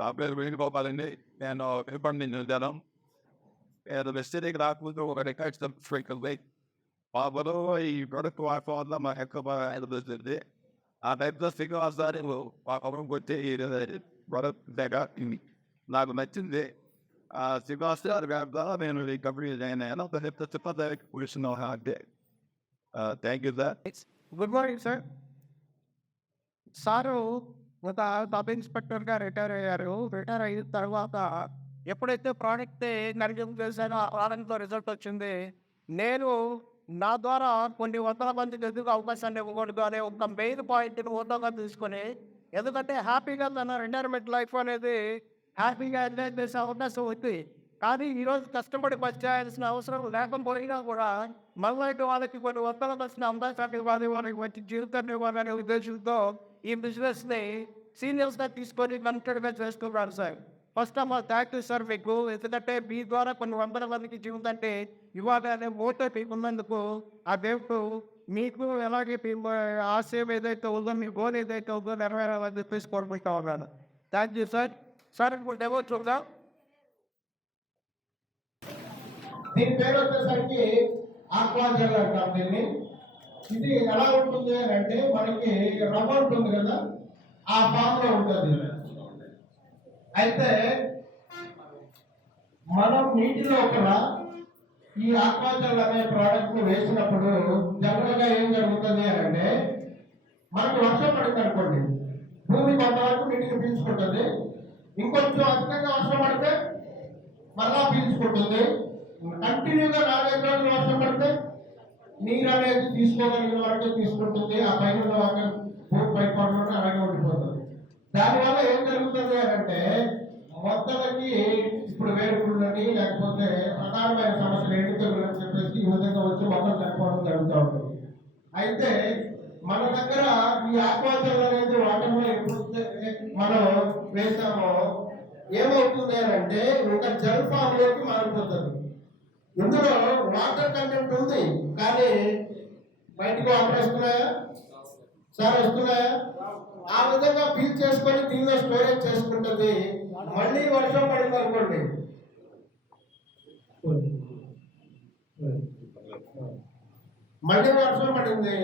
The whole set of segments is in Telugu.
నా పేరు వేణుగోపాల్ అండి. నేను వినపడి నుంచి వచ్చాను. నేను వెస్టర్కి రాకముందు ఒక రికార్డ్ సబ్స్క్రైబ్ పాపలో ఈ ప్రొడక్ట్ వాడుకోవడం మా యొక్క అనిపిస్తుంది. ఆ టైప్లో శ్రీనివాసారి పాపం వచ్చే ప్రొడక్ట్ దగ్గర నాకు నచ్చింది. శ్రీనివాస్ గారి ద్వారా నేను ఈ కంపెనీ జాయిన్ అయ్యాను. అంటే thank you sir. Good morning sir. Sir ఒక సబ్ ఇన్స్పెక్టర్గా రిటైర్ అయ్యారు. రిటైర్ అయిన తర్వాత ఎప్పుడైతే ప్రోడక్ట్ నరికం చేశానో ఆ ప్రోడక్ట్తో రిజల్ట్ వచ్చింది. నేను నా ద్వారా కొన్ని వందల మందికి ఎదుగు అవకాశాన్ని ఇవ్వకూడదు అనే ఒక మెయిన్ పాయింట్ని ఉద్యోగం తీసుకొని, ఎందుకంటే హ్యాపీగా తన రిటైర్మెంట్ లైఫ్ అనేది హ్యాపీగా ఎంజాయ్ చేసే అవకాశం ఉంది. కానీ ఈరోజు కష్టపడి పనిచేయాల్సిన అవసరం లేకపోయినా కూడా మనలాంటి వాళ్ళకి కొన్ని వందల వచ్చిన అవకాశాన్ని ఇవ్వాలి, వాళ్ళకి మంచి జీవితాన్ని ఇవ్వాలనే ఉద్దేశంతో ఈ బిజినెస్ని సీనియర్స్గా తీసుకొని కనెక్టెడ్గా చేస్తున్నారు sir. First of all thank you sir మీకు. ఎందుకంటే మీ ద్వారా కొన్ని వందల మందికి జీవితాన్ని ఇవ్వాలనే మోటివ్ మీకు ఉన్నందుకు ఆ దేవుడు మీకు ఎలాగే మీ ఆశయం ఏదైతే ఉందో, మీ గోల్ ఏదైతే ఉందో నెరవేరాలని చెప్పేసి కోరుకుంటా ఉన్నాను. Thank you sir. సార్ ఇప్పుడు డెమో చూద్దాం. దీని పేరు వచ్చేసరికి ఆక్వాజల్ అంటాం దీన్ని. ఇది ఎలా ఉంటుంది అని అంటే మనకి రబ్బర్ ఉంటుంది కదా, ఆ ఫామ్ లో ఉంటుంది. అయితే మనం నీటిలో కూడా ఈ ఆక్వాజల్ అనే ప్రోడక్ట్ ను వేసినప్పుడు జనరల్ గా ఏం జరుగుతుంది అని అంటే, మనకు వర్షం పడింది అనుకోండి, భూమి కొంతవరకు నీటిని పీల్చుకుంటుంది. ఇంకొంచెం అధికంగా వర్షం పడితే మళ్ళా పీల్చుకుంటుంది. కంటిన్యూగా 4-5 రోజులు వర్షం పడితే నీరు అనేది తీసుకోగలిగిన వరకు తీసుకుంటుంది. ఆ పైన భూమి పై పడకుండా అలాగే ఉండిపోతుంది. దానివల్ల ఏం జరుగుతుంది అని అంటే, మొత్తానికి ఇప్పుడు వేరుకుళ్ళని లేకపోతే ప్రధానమైన సమస్యలు ఎండుకలు అని చెప్పేసి ఈ విధంగా వచ్చి మొత్తం చనిపోవడం జరుగుతూ ఉంటుంది. అయితే మన దగ్గర ఈ ఆక్వాజల్ అనేది వాటర్లో ఎప్పుడు మనం వేసామో ఏమవుతుంది అని అంటే, ఒక జల్ ఫామ్ లోకి మారిపోతుంది. ఇందులో వాటర్ కంటెంట్ ఉంది, కానీ బయటకు వాటర్ వస్తున్నాయా సార్? వస్తున్నాయా? ఆ విధంగా ఫీల్ చేసుకొని దీనిలో స్టోరేజ్ చేసుకుంటుంది. మళ్ళీ వర్షం పడింది అనుకోండి, మళ్ళీ వర్షం పడింది,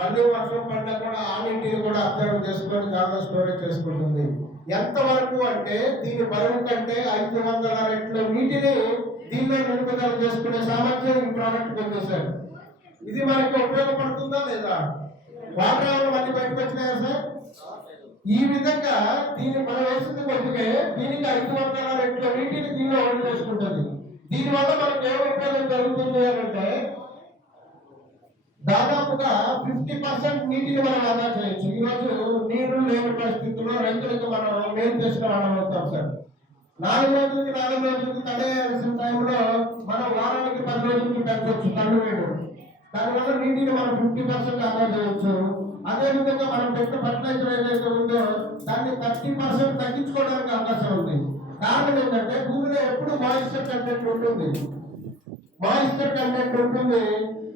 మళ్ళీ వర్షం పడినా కూడా ఆ నీటిని కూడా అబ్జర్వ్ చేసుకొని దానిలో స్టోరేజ్ చేసుకుంటుంది. ఎంతవరకు అంటే దీని బరువు కంటే 500 రెట్ల నీటిని దీనిలో నిలుపుదల చేసుకునే సామర్థ్యం ఈ ప్రోడక్ట్ ఉంది సార్. ఇది మనకి ఉపయోగపడుతుందా లేదా? వాటర్ ఏమైనా మళ్ళీ బయటకు వచ్చినాయా సార్? ఈ విధంగా దీన్ని మనం వేసింది కొద్దిగా దీనికి 500 రెట్ల నీటిని దీనిలో హోల్డ్ చేసుకుంటుంది. దీనివల్ల మనకు ఏం ఉపయోగం జరుగుతుంది అంటే, దాదాపుగా 50% నీటిని మనం ఆదా చేయొచ్చు. ఈరోజు నీరు లేని పరిస్థితుల్లో రైతులకు మనం మేలు చేసిన వాళ్ళం అవుతాం సార్. 4 రోజులకి తడేయాల్సిన టైంలో మనం వారానికి 10 రోజులకి పెంచవచ్చు తల్లి వేడు. దానివల్ల నీటిని మనం 50% ఆదా చేయొచ్చు. అదేవిధంగా మనం పెట్టిన ఫర్టిలైజర్ ఏదైతే ఉందో దాన్ని 30% తగ్గించుకోవడానికి అవకాశం ఉంది. కారణం ఏంటంటే, భూమిలో ఎప్పుడు మాయిశ్చర్ కంటెంట్ ఉంటుంది, మాయిశ్చర్ కంటెంట్ ఉంటుంది.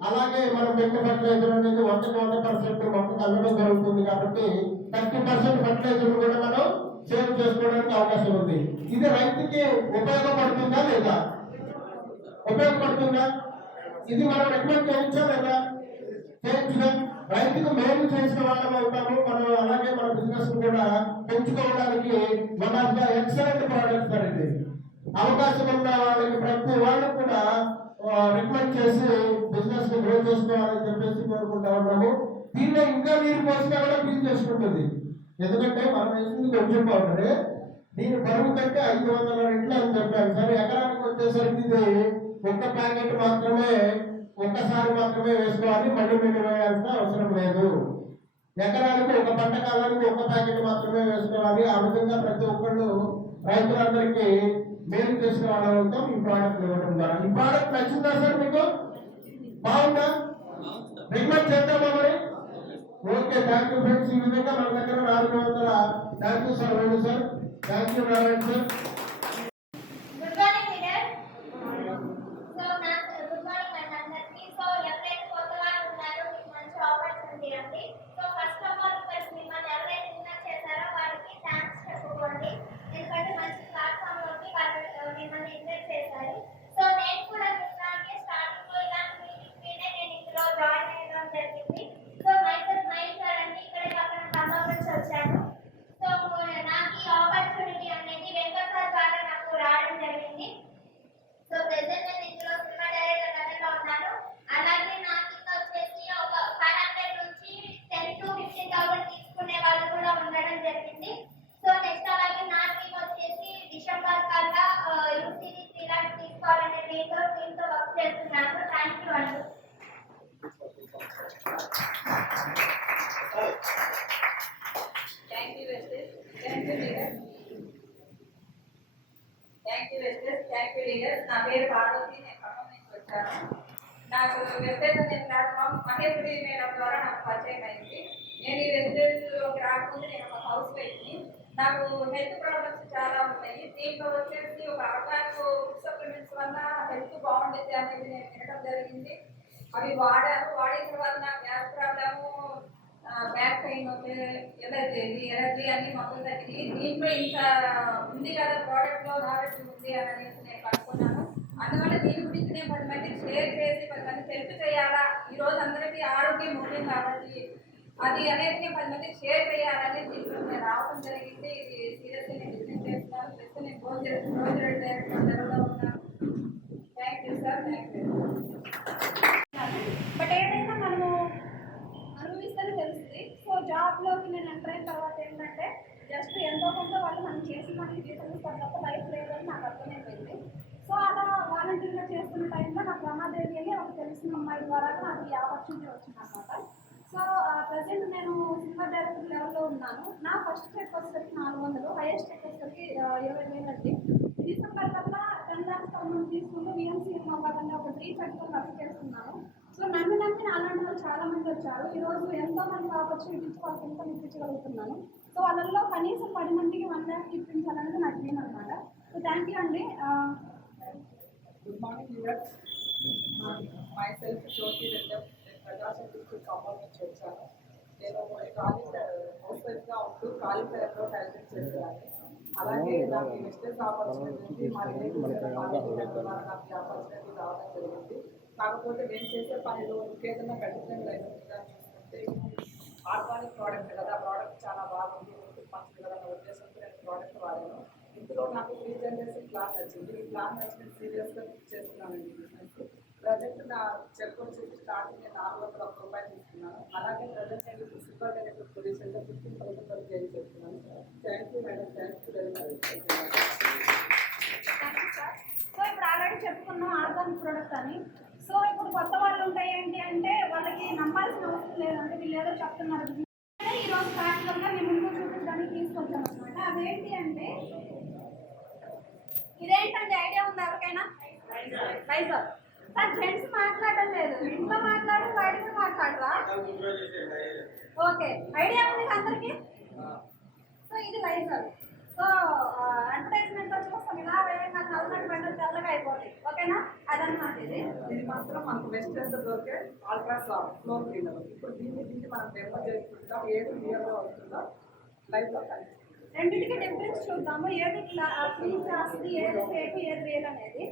అలాగే మనం పెట్టిన ఫర్టిలైజర్ అనేది 100% మొక్కకు అందడం జరుగుతుంది. కాబట్టి 30% ఫర్టిలైజర్ కూడా మనం సేవ్ చేసుకోవడానికి అవకాశం ఉంది. ఇది రైతుకి ఉపయోగపడుతుందా లేదా? ఉపయోగపడుతుందా? ఇది మనం రికమెండ్ చేయించా లేదా? చేయించడం రైతుకు మేలు చేసిన వాళ్ళం అవుతాము మనం. అలాగే మన బిజినెస్ కూడా పెంచుకోవడానికి one of the excellent products అనేది. అవకాశం ఉన్న వాళ్ళకి ప్రతి వాళ్ళు కూడా రికమెండ్ చేసి బిజినెస్ ని గ్రో చేసుకోవాలని చెప్పేసి కోరుకుంటా ఉన్నాము. దీనిలో ఇంకా నీరు పోసినా కూడా క్లీన్ చేసుకుంటుంది. ఎందుకంటే మనం వేసింది కొంచెం పౌడర్, దీని బరువు కంటే 500 రెట్లు అని చెప్పాను సార్. ఎకరానికి వచ్చేసరికి ఇది ఒక్క ప్యాకెట్ మాత్రమే, ఒక్కసారి మాత్రమే వేసుకోవాలి, మళ్ళీ వేయాల్సిన అవసరం లేదు. ఎకరానికి ఒక పంట కాలానికి ఒక ప్యాకెట్ మాత్రమే వేసుకోవాలి. ఆ విధంగా ప్రతి ఒక్కళ్ళు రైతులందరికీ మేలు చేసిన వాళ్ళ ఉంటాం ఈ ప్రోడక్ట్ ఇవ్వడం ద్వారా. ఈ ప్రోడక్ట్ నచ్చిందా సార్ మీకు? బాగుందా? రికమెండ్ చేద్దామా మరి? Okay, thank you friends. ఈ విధంగా మన దగ్గర 400. Thank you sir, Venu sir. Thank you Narayana sir. So first of all మిమ్మల్ని ఎవరైతే వచ్చాను. సో నాకు ఈ ఆపర్చునిటీ అనేది వెంకట్ సార్ ద్వారా నాకు రావడం జరిగింది. సో ప్రెసెంట్ నేను ఇందులో సినిమా డైరెక్టర్ లెవెల్లో ఉన్నాను. అలాగే నాకు ఇంకా వచ్చేసి ఒక 500 నుంచి 10 to 15,000 తీసుకునే వాళ్ళు కూడా ఉండడం జరిగింది. సో నెక్స్ట్ అలాగే నా టీం వచ్చేసి డిసెంబర్ కల్లా యూసీడీ 3 lakhs తీసుకోవాలనే టీంతో వర్క్ చేస్తున్నాను. థ్యాంక్ యూ అండి. Thank you Vestige. Thank you leader. Thank you Vestige. Thank you leader. నా పేరు పార్వతి. నేను ఖమ్మం నుంచి వచ్చాను. నాకు వెస్టేజ్ అనే ప్లాట్ఫామ్ మహేశ్వరి మేడం ద్వారా నాకు పరిచయం అయింది. నేను ఈ వెస్టేజ్లోకి రాకముందు నేను ఒక హౌస్ వైఫ్ని. నాకు హెల్త్ ప్రాబ్లమ్స్ చాలా ఉన్నాయి. దీంట్లో వచ్చేసి ఒక అవగాహన ఫుడ్ సప్లిమెంట్స్ వల్ల హెల్త్ బాగుండేది అనేది నేను వినడం జరిగింది. అవి వాడిన తర్వాత నాకు గ్యాస్ ప్రాబ్లము, బ్యాక్ పెయిన్ వచ్చే ఎలర్జీ అన్ని మొత్తం తగ్గింది. దీంట్లో ఇంకా ఉంది కదా ప్రోడక్ట్లో నాలెడ్జ్ ఉంది అని అనేసి నేను కనుక్కున్నాను. అందువల్ల దీని గురించి నేను 10 మందికి షేర్ చేసి 10 మంది హెల్ప్ చేయాలా. ఈరోజు అందరికీ ఆరోగ్యం ముఖ్యం కాబట్టి అది అనేది నేను 10 మందికి షేర్ చేయాలని దీంట్లో నేను రావడం జరిగింది. ఇది సీరియస్గా నేను బిజినెస్ చేస్తున్నాను. ప్లస్ నేను రోజు డైరెక్టర్ లెవెల్లో ఉన్నాను. Thank you sir. Thank you. But ఏదైనా మనము అనుభవిస్తేనే తెలుస్తుంది. సో జాబ్లోకి నేను ఎంటర్ అయిన తర్వాత ఏంటంటే జస్ట్ ఎంతో కొంత వాళ్ళు మనం చేసిన మనకి జీతం తప్ప లైఫ్ లేదని నాకు అర్థమైపోయింది. సో అలా వాలంటీర్గా చేస్తున్న టైంలో నాకు రమాదేవి అని ఒక తెలిసిన అమ్మాయి ద్వారా నాకు ఈ ఆపర్చునిటీ వచ్చింది అనమాట. సో ప్రజెంట్ నేను సినిమా డైరెక్టర్ లెవెల్లో ఉన్నాను. నా ఫస్ట్ చెక్ వచ్చేసరికి 400, హైయెస్ట్ చెక్ వచ్చేసరికి 20,000 అండి. డిసెంబర్ కల్లా 10 lakhs అమౌంట్ తీసుకుంటూ విఎంసీ ఇవ్వకుండా ఒక 3 పెట్టుకొని వర్క్ చేస్తున్నాను. సో నన్ను నమ్మి అలాంటి వాళ్ళు చాలా మంది వచ్చారు. ఈరోజు ఎంతో మంది ఆపర్చునిటీ ఇచ్చి వాళ్ళకి ఇన్కమ్ ఇప్పించగలుగుతున్నాను. సో వాళ్ళల్లో కనీసం 10 మందికి 1 lakh ఇప్పించాలనేది నా డ్రీమ్ అనమాట. సో థ్యాంక్ యూ అండి. Good morning leader. Myself Jyothi Reddy, Prakasam district Khammam నుంచి వచ్చాను. నేను ఖాళీ హౌస్ వైఫ్గా ఉంటూ ఖాళీ టైంలో టైలరింగ్ చేసేదాన్ని. అలాగే నాకు వెస్టేజ్ ఆపర్చునిటీ మా రిలేటివ్స్ నాకు ఆపర్చునిటీ రావడం జరిగింది. కాకపోతే నేను చేసే పనిలో ఇంకేదైనా ఖచ్చితంగా లైసెన్స్గా చూసుకుంటే ఆర్గానిక్ ప్రోడక్ట్ కదా, ప్రోడక్ట్ చాలా బాగుంది, మంచిది కదా అన్న ఉద్దేశంతో నేను ప్రోడక్ట్ వాడాను. ఇందులో నాకు 3 జనరేషన్ ప్లాన్ నచ్చింది. ఈ ప్లాన్ నచ్చిన సీరియస్గా చేస్తున్నానండి బిజినెస్. ప్రజెంట్ నా చెక్ వచ్చేసి స్టార్టింగ్ నేను 401 రూపాయలు తీసుకున్నాను. అలాగే ప్రజెంట్ నేను సూపర్ డైరెక్టర్ పొజిషన్లో 15,000 వరకు గెయిన్ చేస్తున్నాను. Thank you madam. Thank you very much. Thank you sir. So ఇప్పుడు ఆల్రెడీ చెప్పుకున్నాం ఆర్గానిక్ ప్రోడక్ట్ అని. సో ఇప్పుడు కొత్త వాళ్ళు ఉంటాయి ఏంటి అంటే వాళ్ళకి నమ్మాల్సిన అవసరం లేదంటే వీళ్ళు ఏదో చెప్తున్నారు. ఈరోజు ప్రాక్టికల్గా మేము ముందు చూపించడానికి తీసుకొచ్చాం అనమాట. అదేంటి అంటే ఇదేంటంటే ఐడియా ఉంది ఎవరికైనా? లైజర్. సార్ జెంట్స్ మాట్లాడడం లేదు, ఇంట్లో మాట్లాడు, బయట మాట్లాడరా? ఓకే, ఐడియా ఉంది అందరికి. సో ఇది లైజర్. సో అడ్వర్టైజ్మెంట్ చూస్తాం ఇలా వేయంగా నల్లటి బండ్లు తెల్లగా అయిపోతాయి. ఓకేనా? అదన్నమాట. ఇది మాత్రం మనకు వెస్టర్న్ దొరికే అల్ట్రా ఫ్లోర్ క్లీనర్. ఇప్పుడు దీన్ని మనం డెమో చేసుకుంటాం. ఏది క్లియర్గా వస్తుందో లైవ్లో కనిపిస్తుంది. రెండింటికి డిఫరెన్స్ చూద్దాము. ఏది క్లీన్ చేస్తుంది, ఏది ఫేక్, ఏది రియల్ అనేది.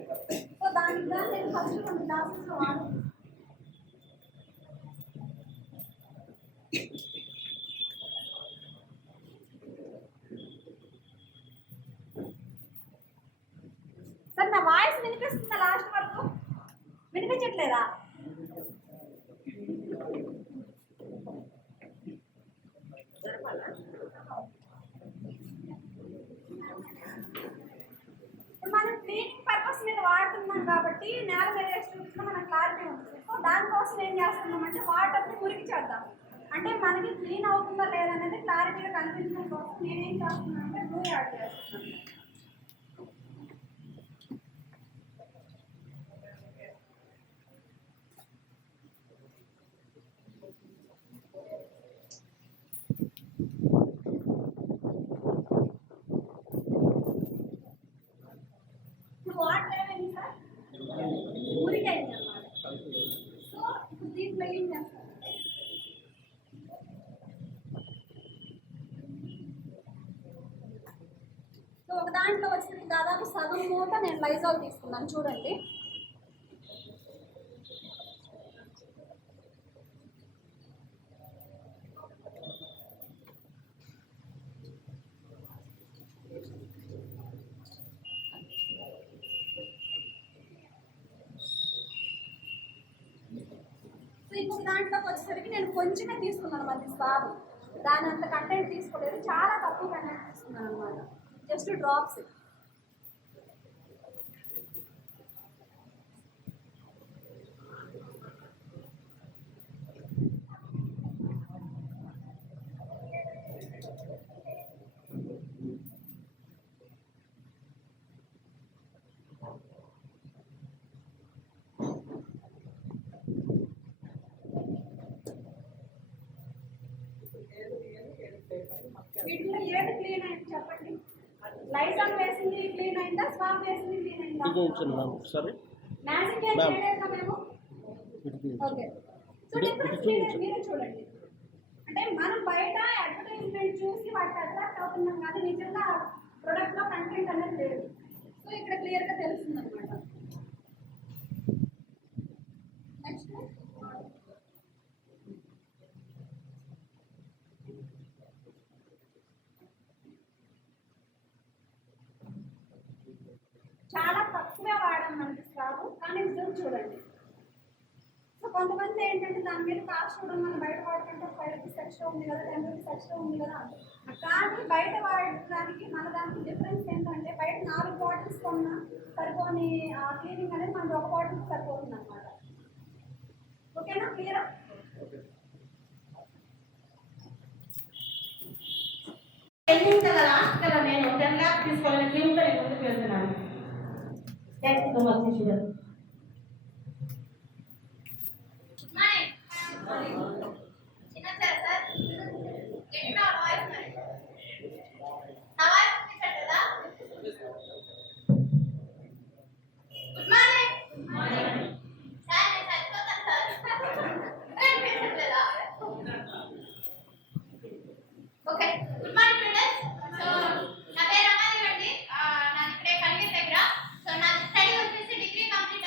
సో దానికి నేను ఫస్ట్ కొన్ని క్లాసెస్లో వాడు. సార్ నా వాయిస్ వినిపిస్తుందా? లాస్ట్ వరకు వినిపించట్లేదా? మనం క్లీనింగ్ పర్పస్ మీద వాడుతున్నాం కాబట్టి నేల మీద వేసుకుంటున్నా మనకు క్లారిటీ ఉంటుంది. సో దానికోసం ఏం చేస్తున్నామంటే వాటర్ని మురికి చేద్దాం. అంటే మనకి క్లీన్ అవుతుందా లేదనేది క్లారిటీగా కనిపించడం కోసం నేనేం చేస్తున్నాను అంటే బ్లూ యాడ్ చేస్తున్నాను. వాటర్ ఏమైంది సార్? మురికైంది అన్నమాట. సో ఇప్పుడు దీంట్లో ఏం చేస్తాం? సో ఒక దాంట్లో వచ్చిన దాదాపు సగం మూట నేను లైజాల్ తీసుకున్నాను చూడండి. ఇంకొక దాంట్లోకి వచ్చేసరికి నేను కొంచెమే తీసుకున్నాను మళ్ళీ స్వాబ్. దాని అంత కంటెంట్ తీసుకోలేదు, చాలా తక్కువ కంటెంట్ తీసుకున్నాను అనమాట, జస్ట్ డ్రాప్స్. వీటిలో ఏది క్లీన్ అయింది చెప్పండి? లైజాల్ వేసింది క్లీన్ అయిందా, స్వాబ్ వేసింది క్లీన్ అయిందా? మ్యాజిక్ ఏం చేయలేదు మేము. ఓకే, సో డిఫరెన్స్ మీరే చూడండి. అంటే మనం బయట అడ్వర్టైజ్మెంట్ చూసి వాటికి అట్రాక్ట్ అవుతున్నాం, కానీ నిజంగా ప్రొడక్ట్లో కంటెంట్ అనేది లేదు. సో ఇక్కడ క్లియర్గా తెలుస్తుంది అనమాట. నెక్స్ట్ చాలా తక్కువే వాడడం మనకి స్వాబ్, కానీ రిజల్ట్ చూడండి. సో కొంతమంది ఏంటంటే దాని మీద కాస్ట్ చూడడం మనం బయట వాడుకుంటే 5 రూపీస్ ఎక్స్ట్రా ఉంది కదా, 10 రూపీస్ ఎక్స్ట్రా ఉంది కదా. కానీ బయట వాడడానికి మన దానికి డిఫరెన్స్ ఏంటంటే బయట 4 బాటిల్స్ కొన్నా సరిపోని క్లీనింగ్ అనేది మనకి ఒక బాటిల్ సరిపోతుంది అనమాట. ఓకేనా, క్లియరా? ఎన్నింగ్ కదా లాస్ట్ కదా నేను 10 lakhs తీసుకోవాలని డ్రీమ్తో నేను ముందుకు వెళ్తున్నాను. థ్యాంక్ యూ సో మచ్ శిశుగారు. చిన్న సార్ సార్ ఎట్లా వాయిస్ మరి నా వాయిస్ వినిపించట్లేదా? గుడ్ మార్నింగ్ సార్, నేను చచ్చిపోతాను సార్. వినిపించట్లేదా? Okay, good morning students. So నా పేరు రమాదేవి అండి, నాది ఇక్కడే కలిగిరి దగ్గర. సో నా స్టడీ వచ్చేసి డిగ్రీ కంప్లీట్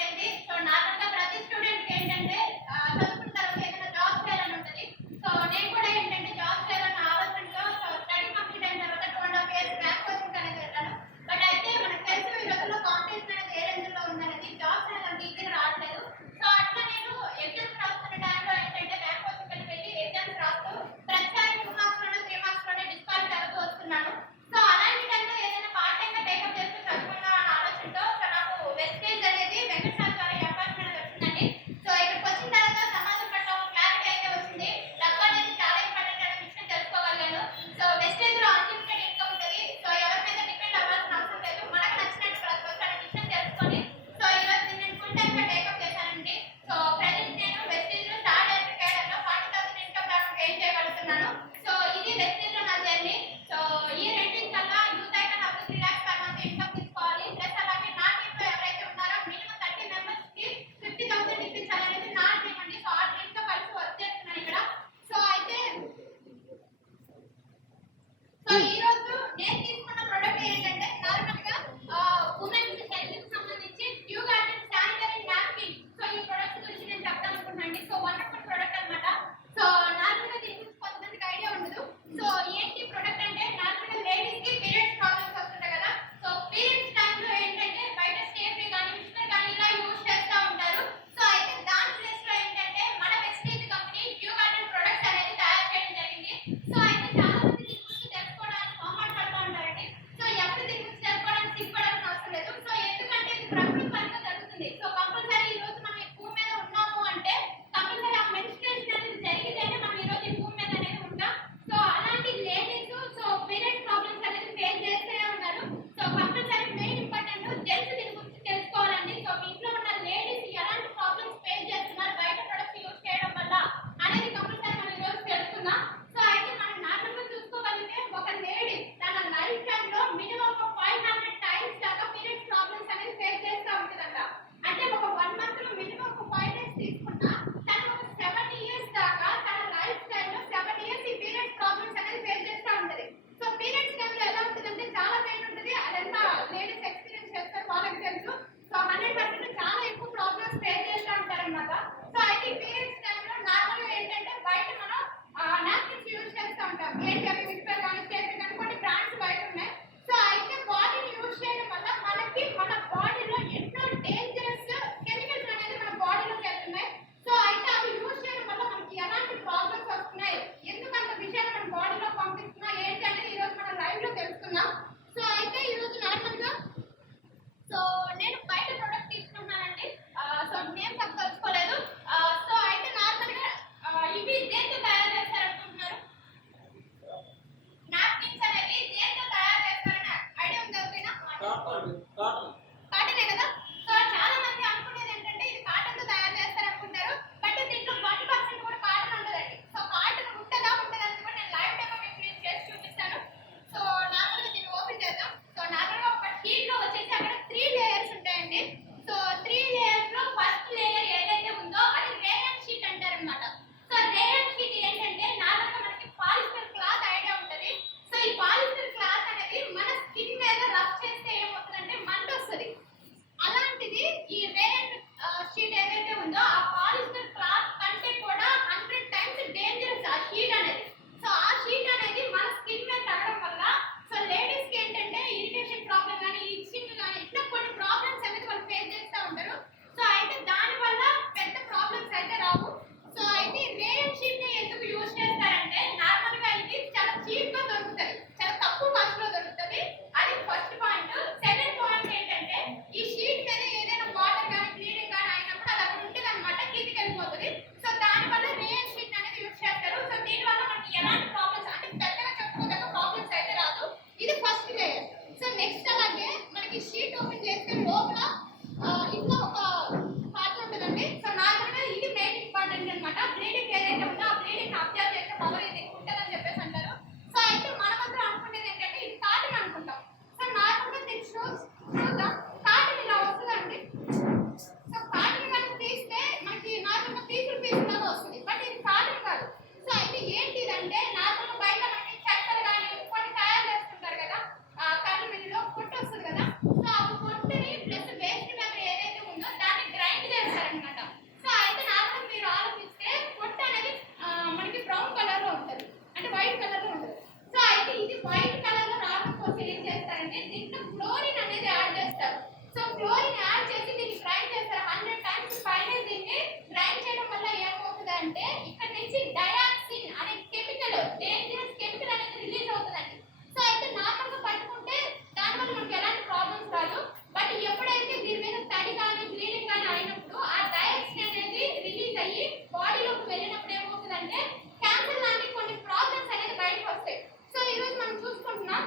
ఫిల్ చేస్తారంటే దీంట్లో క్లోరిన్ అనేది యాడ్ చేస్తారు. సో క్లోరిన్ యాడ్ చేసి దీన్ని గ్రైండ్ చేస్తారు 100 టైమ్స్ పైన. దీన్ని గ్రైండ్ చేయడం వల్ల ఏమవుతుంది అంటే ఇక్కడ నుంచి డయాక్సిన్ అనే కెమికల్, డేంజరస్ కెమికల్ అనేది రిలీజ్ అవుతుందండి. సో అయితే నార్మల్ గా పట్టుకుంటే దానివల్ల మనకి ఎలాంటి ప్రాబ్లమ్స్ రాదు. బట్ ఎప్పుడైతే దీని మీద తడి కానీ బ్లీడింగ్ కానీ అయినప్పుడు ఆ డయాక్సిన్ అనేది రిలీజ్ అయ్యి బాడీలోకి వెళ్ళినప్పుడు ఏమవుతుందంటే క్యాన్సర్ లాంటి కొన్ని ప్రాబ్లమ్స్ అనేది బయటకు వస్తాయి. సో ఈ రోజు మనం చూసుకుంటున్నాం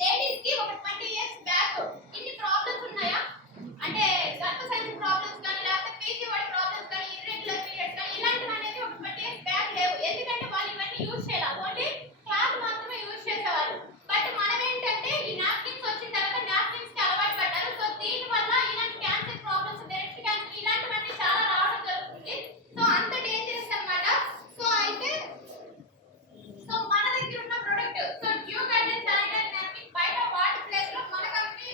లేడీస్ కి ఒక 20 years బ్యాక్ ఇన్ని ప్రాబ్లమ్స్ ఉన్నాయా అంటే గర్భసంచి ప్రాబ్లమ్స్ కానీ లేకపోతే పీసీఓడి ప్రాబ్లమ్స్ కానీ ఇర్రెగ్యులర్ పీరియడ్స్ కానీ ఇలాంటివి అనేది ఒక 20 years బ్యాక్ లేవు. ఎందుకంటే వాళ్ళు ఇవన్నీ యూజ్ చేయాలి, ఓన్లీ క్లాత్ మాత్రమే యూజ్ చేసేవాళ్ళు. బట్ మనం ఏంటంటే ఈ నాప్కిన్స్ వచ్చిన తర్వాత నాప్కిన్స్ కి అలవాటు పడ్డారు. సో దీని వల్ల ఇలాంటి క్యాన్సర్ ప్రాబ్లమ్స్, బ్రెస్ట్ క్యాన్సర్ ఇలాంటివన్నీ చాలా రావడం జరుగుతుంది. సో అంత డేంజరస్ అన్నమాట. సో అయితే సో మన దగ్గర ఉన్న product so due garden sanitary napkin బయట వాటర్ ప్లేస్ లో మన company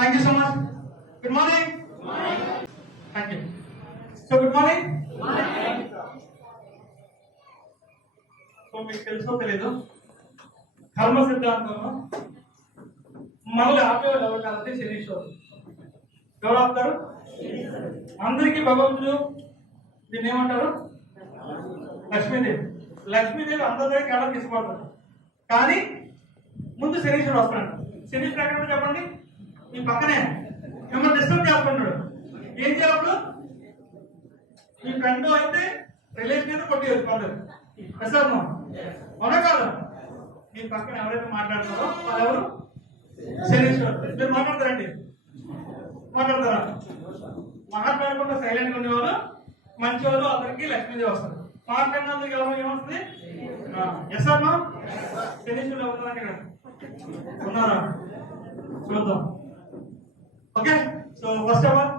Thank you so much. Good morning. Good morning. Thank you. So good morning. Good morning. So మీకు తెలుసో తెలీదు కర్మ సిద్ధాంతంలో మనల్ని ఆపేవాళ్ళు ఎవరు కాబట్టి శనీశ్వరుడు. ఎవరు ఆపుతారు? అందరికీ భగవంతుడు దీన్ని ఏమంటారు? లక్ష్మీదేవి. లక్ష్మీదేవి అందరి దగ్గర కేవలం తీసుకుపడతారు. కానీ ముందు శనీశ్వరుడు వస్తున్నాడు. శనీశ్వరుడు ఎక్కడ చెప్పండి? ఈ పక్కనే మిమ్మల్ని డిస్టర్బ్ చేస్తున్నాడు. ఏం చేయాలి? ఈ పెన్ను అయితే రిలేషన్ అయితే కొట్టేది పండుగ అవునా కాదు? మీ పక్కన ఎవరైతే మాట్లాడతారో వాళ్ళు ఎవరు? శనీశ్వరుడు. మీరు మాట్లాడతారండి? మాట్లాడతారా? మాట్లాడకుండా సైలెంట్ ఉండేవాళ్ళు మంచి వాళ్ళు, అందరికి లక్ష్మీదేవి వస్తారు. మాట్లాడినందుకు ఎవరు ఏమొస్తుంది? ఎస్ అమ్మా. శనీశ్వరుడు ఎవరున్నారండి ఇక్కడ? ఉన్నారా? చూద్దాం. Okay, so first of all,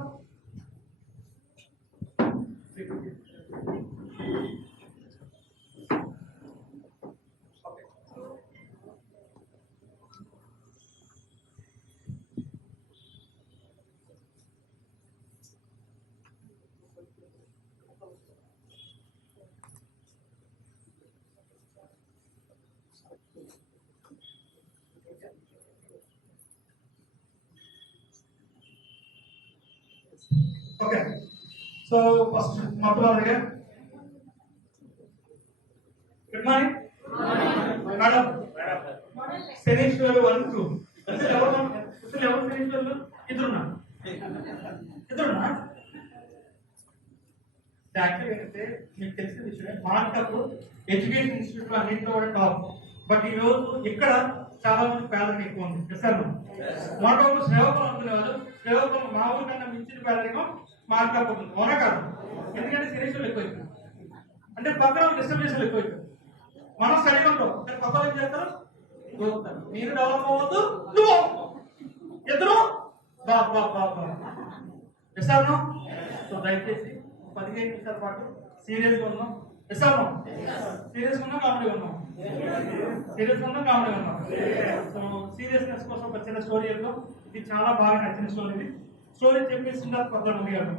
okay, so first Mathuradega. Good morning. Madam. శనీశ్వరుడు 1 2 అసలు ఎవరు శనీశ్వరుడు? ఇద్దరున్నా యాక్చువల్గా ఏంటంటే మీకు తెలిసిన విషయమే, మార్కప్ ఎడ్యుకేషన్ ఇన్స్టిట్యూట్ అన్నింటిలో కూడా టాప్. బట్ ఈ రోజు ఇక్కడ చాలా మంది పేదరికం ఎక్కువ ఉంది. సార్ మరొక శ్రేవకులు అనుకునేవాళ్ళు, శ్రేవకులు మా ఊరి కన్నా మించిన పేదరికం మార్కప్ ఉంటుంది. అవునా కాదు? ఎందుకంటే శనీశ్వరులు ఎక్కువైపోయింది అంటే పక్కన డిస్టర్బెన్స్లు ఎక్కువైపోయింది. మనం స్టడీ ఉంటాం కానీ పక్కన ఏం చేస్తారు? మీరు డెవలప్ అవ్వద్దు, నువ్వు ఇద్దరు ఎస్ఆర్నో. సో దయచేసి 15 నిమిషాల పాటు సీరియస్గా ఉన్నాం. ఎస్ఆర్నో. సీరియస్గా ఉన్నాం, కామెడీ ఉన్నాం. సీరియస్గా ఉన్నాం, కామెడీ ఉన్నాం. సో సీరియస్నెస్ కోసం ఒక చిన్న స్టోరీ వెళ్దాం. ఇది చాలా బాగా నచ్చిన స్టోరీ. ఇది స్టోరీ చెప్పేసిందా కొత్తమంది గారు.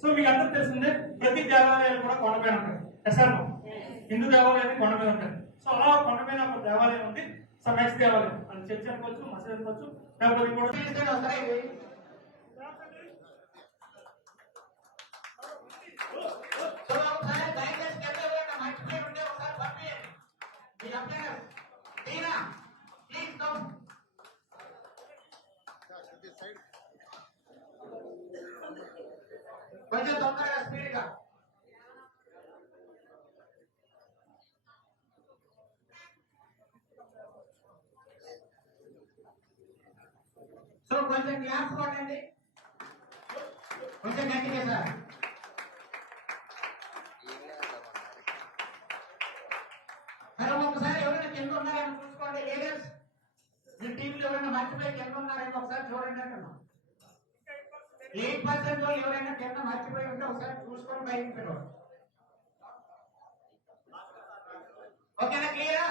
సో మీకు అందరూ తెలిసిందే, ప్రతి దేవాలయాలు కూడా కొండపైన ఉంటాయి. ఎస్ఆర్నో. హిందూ దేవాలయాలు కొండ మీద ఉంటాయి. సో అలా కొండ మీద ఒక దేవాలయం ఉంది. సో నెక్స్ట్ దేవాలయం అది చర్చ్ అనుకోవచ్చు, మసీద్ అనుకోవచ్చు, లేకపోతే కూడా కొంచెం తొందరగా స్పీడ్గా. సో కొంచెం గ్లాస్ కొట్టండి, కొంచెం గట్టిగా సార్. సరే ఒకసారి ఎవరైనా కింద ఉన్నారేమో చూసుకోండి. లీడర్స్ మీ టీంలో ఎవరైనా మర్చిపోయి కింద ఉన్నారేమో ఒకసారి చూడండి అంటున్నాం. 8% వాళ్ళు ఎవరైనా కింద మర్చిపోయి ఉంటే ఒకసారి చూసుకొని బయటకు పిలవండి. ఓకేనా? క్లియరా?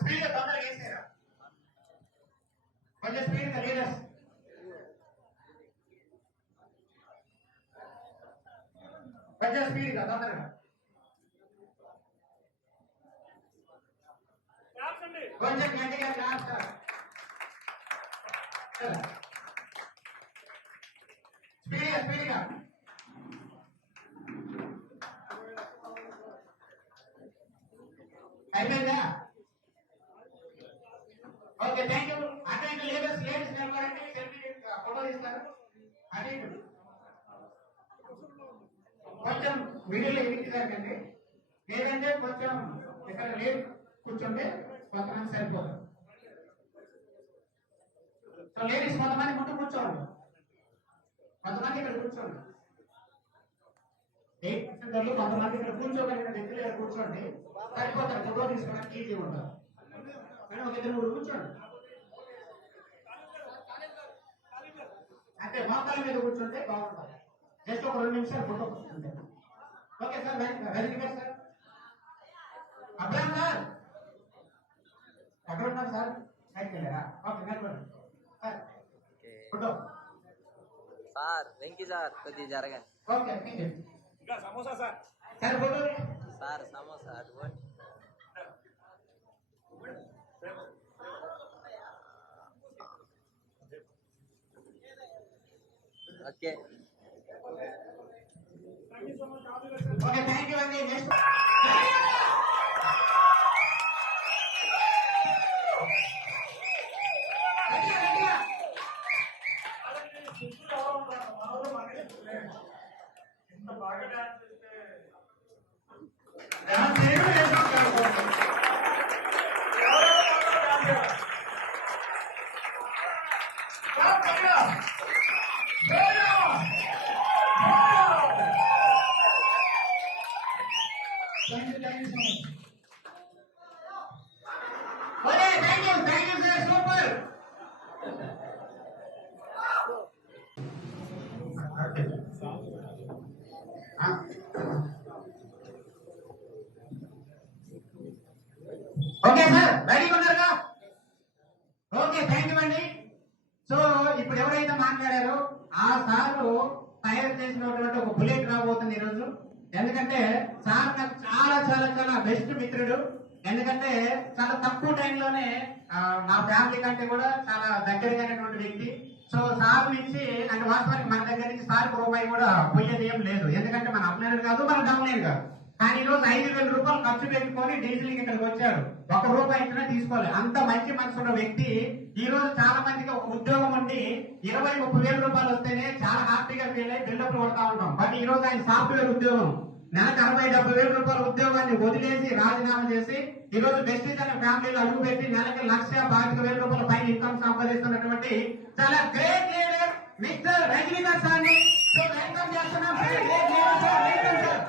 స్పీడ్గా తొందరగా వేసారా? కొంచెం స్పీడ్గా లీడర్స్. కొంచెం స్పీడ్గా తొందరగా. కొంచెం గట్టిగా క్లాస్ సార్. స్పీడ్గా స్పీడ్గా. అయిపోయిందా? Okay, thank you. అంటే లేడీస్ నిలబడండి, సెల్ఫీ ఫోటో తీస్తారు. అదే కొంచెం వీడియోలో ఎడిట్ జరగండి. లేదంటే కొంచెం ఇక్కడ లేదు కూర్చుంటే కొంతమంది సరిపోతారు. సో లేడీస్ కొంతమంది ముందు కూర్చోండి, కొంతమంది ఇక్కడ కూర్చోండి. 8% కొంతమంది ఇక్కడ కూర్చోగలిగిన వ్యక్తులు ఇక్కడ కూర్చోండి, సరిపోతారు. ఫోటో తీసుకోవడానికి ఈజీ ఉంటారు. మేడం ఒక 2-3 కూర్చోండి. అంటే మోకాల మీద కూర్చుంటే బాగుంటుంది. జస్ట్ ఒక 2 నిమిషాలు ఫోటో అంతే. Okay sir. Very good sir. Abram sir ఎక్కడ ఉన్నారు సార్? సైడ్కి వెళ్ళారా? ఓకే, నిలబడండి sir. Photo sir. Venky sir కొద్దిగా జరగండి. Okay, samosa sir. Sir photo sir samosa అటువంటి. ఓకే ఓకే, థ్యాంక్ యూ అండి. నెక్స్ట్ ఓకే సార్, రెడీగా ఉన్నారుగా? ఓకే, థ్యాంక్ యూ అండి. సో ఇప్పుడు ఎవరైతే మాట్లాడారో ఆ సారు తయారు చేసినటువంటి ఒక బుల్లెట్ రాబోతుంది ఈరోజు. ఎందుకంటే సార్ నాకు చాలా చాలా చాలా బెస్ట్ మిత్రుడు. ఎందుకంటే చాలా తక్కువ టైంలోనే నా ఫ్యామిలీ కంటే కూడా చాలా దగ్గరగానటువంటి వ్యక్తి. సో సార్ నుంచి అంటే వాస్తవానికి మన దగ్గర నుంచి సార్ రూపాయి కూడా పోయేది ఏం లేదు. ఎందుకంటే మన అప్లైనర్ కాదు, మన డౌన్లైన్ కాదు. కానీ ఈ రోజు 5,000 రూపాయలు ఖర్చు పెట్టుకొని డీజిల్ ఇక్కడికి వచ్చారు. 1 రూపాయి ఇచ్చినా తీసుకోవాలి. అంత మంచి మనసు ఉన్న వ్యక్తి ఈ రోజు చాలా మందికి ఒక ఉద్యోగం ఉండి 20-30 వేల రూపాయలు వస్తేనే చాలా హ్యాపీగా ఫీల్ అయ్యి బిల్డప్ కొడతా ఉంటాం. బట్ ఈ రోజు ఆయన సాఫ్ట్వేర్ ఉద్యోగం, నెలకు 60-70 వేల రూపాయల ఉద్యోగాన్ని వదిలేసి రాజీనామా చేసి ఈ రోజు వెస్టీజ్ అనే ఫ్యామిలీలో అడుగు పెట్టి నెలకి 1,25,000 రూపాయల పైన ఇన్కమ్ సంపాదిస్తున్నటువంటి చాలా గ్రేట్ లీడర్ మిస్టర్ రజనీకాంత్ సార్ని సో వెల్కమ్ చేస్తున్నాం. Great leader sir, welcome sir.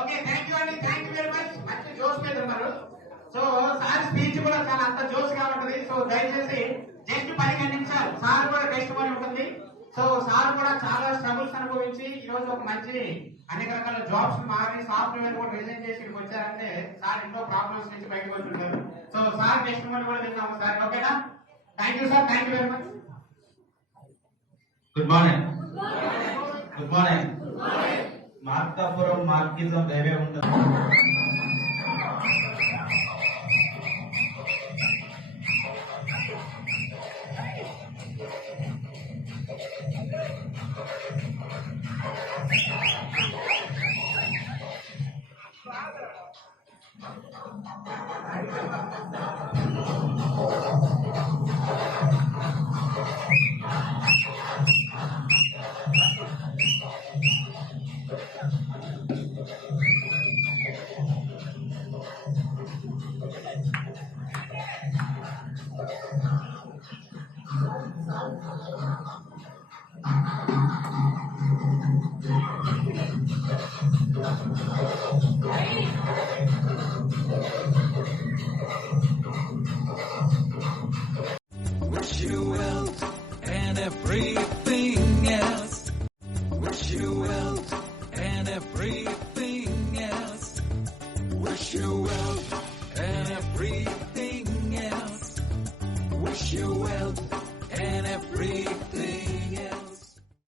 Okay, thank you అండి, థ్యాంక్ యూ వెరీ మచ్. మంచి జోష్ మీద ఉన్నారు. సో సార్ స్పీచ్ కూడా చాలా అంత జోష్ గా ఉంటుంది. సో దయచేసి జస్ట్ 15 నిమిషాలు సార్ కూడా టెస్ట్ మనీ ఉంటుంది. సో సార్ కూడా చాలా స్ట్రగుల్స్ అనుభవించి ఈ రోజు ఒక మంచి అనేక రకాల జాబ్స్ మారి సాఫ్ట్వేర్ కూడా రిజైన్ చేసి ఇక్కడికి వచ్చారంటే సార్ ఎన్నో ప్రాబ్లమ్స్ నుంచి బయటకు వచ్చుంటారు. సో సార్ టెస్ట్ మనీ కూడా విన్నాము సార్. ఓకేనా? Thank you sir, thank you very much. Good morning. Good morning. Markapuram Marxism ఏవే ఉంటుంది. Wish you wealth and everything else. Wish you wealth and everything else. Wish you wealth.